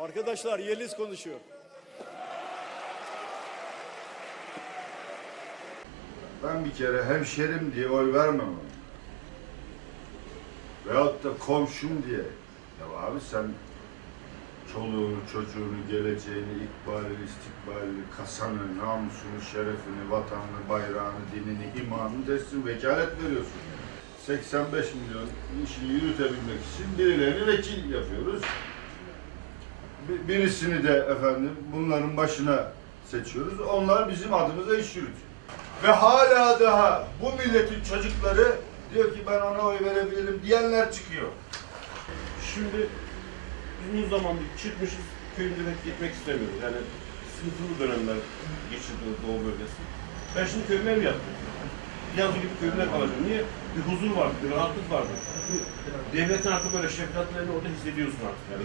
Arkadaşlar Yeliz konuşuyor. Ben bir kere hemşerim diye oy vermem ona. Veyahut da komşum diye. Ya abi sen çoluğunu, çocuğunu, geleceğini, ikbalini, istikbalini, kasanı, namusunu, şerefini, vatanını, bayrağını, dinini, imanını teslim vekalet veriyorsun. 85 milyon işini yürütebilmek için birilerini vekil yapıyoruz. Bir- Birisini de efendim bunların başına seçiyoruz. Onlar bizim adımıza iş yürütüyor. Ve hala daha bu milletin çocukları diyor ki ben ona oy verebilirim diyenler çıkıyor. Şimdi uzun zamandır çıkmışız, köyümüze gitmek istemiyoruz. Yani sıkıntılı dönemler geçirdi Doğu bölgesi. Ben şimdi köyüme ev yaptım. Yazı gibi köyümde kalacağım. Niye? Bir huzur vardı, bir rahatlık vardı. Devletin artık böyle şefkatlerini orada hissediyorsun artık yani.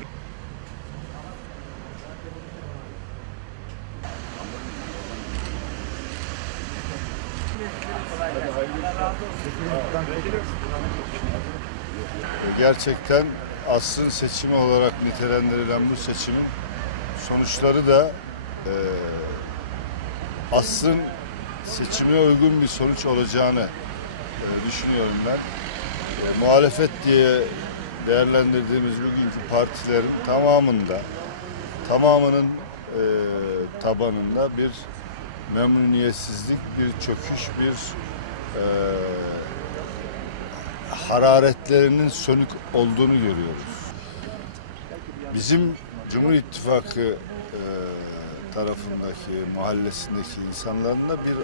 Gerçekten asrın seçimi olarak nitelendirilen bu seçimin sonuçları da e, asrın seçimine uygun bir sonuç olacağını e, düşünüyorum ben. E, muhalefet diye değerlendirdiğimiz bugünkü partilerin tamamında, tamamının e, tabanında bir memnuniyetsizlik, bir çöküş, bir e, hararetlerinin sönük olduğunu görüyoruz. Bizim Cumhur İttifakı e, tarafındaki, mahallesindeki insanların da bir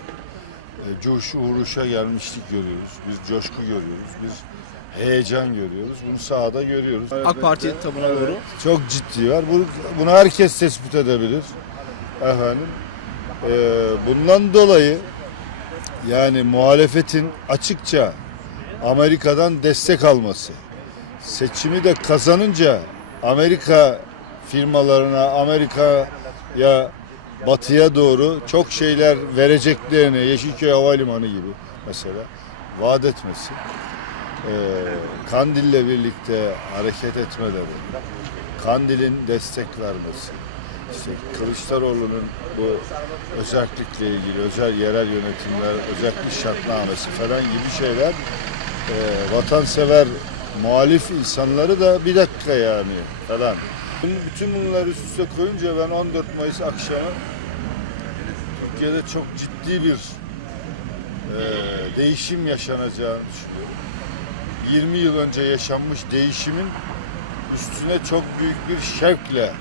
e, coşu uğruşa gelmişlik görüyoruz. Bir coşku görüyoruz, bir heyecan görüyoruz. Bunu sahada görüyoruz. AK Parti tabuna Evet, doğru. Çok ciddi var. Bu, bunu herkes tespit edebilir. Efendim. Ee, bundan dolayı yani muhalefetin açıkça Amerika'dan destek alması, seçimi de kazanınca Amerika firmalarına, Amerika'ya, batıya doğru çok şeyler vereceklerini, Yeşilköy Havalimanı gibi mesela vaat etmesi, ee, Kandil'le birlikte hareket etmeleri, Kandil'in destek vermesi, işte Kılıçdaroğlu'nun bu özellikle ilgili özel yerel yönetimler, özellik şartnamesi falan gibi şeyler e, vatansever muhalif insanları da bir dakika yani falan. Bütün bunları üst üste koyunca ben 14 Mayıs akşamı Türkiye'de çok ciddi bir e, değişim yaşanacağını düşünüyorum. 20 yıl önce yaşanmış değişimin üstüne çok büyük bir şevkle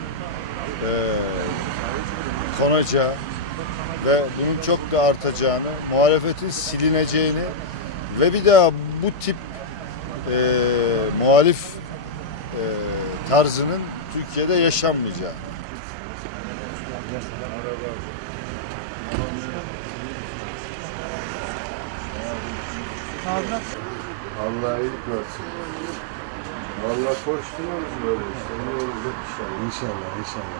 konacağı ve bunun çok da artacağını, muhalefetin silineceğini ve bir daha bu tip e, muhalif e, tarzının Türkiye'de yaşanmayacağı. Allah iyilik versin. Vallahi koşturuyoruz böyle işte. İnşallah inşallah.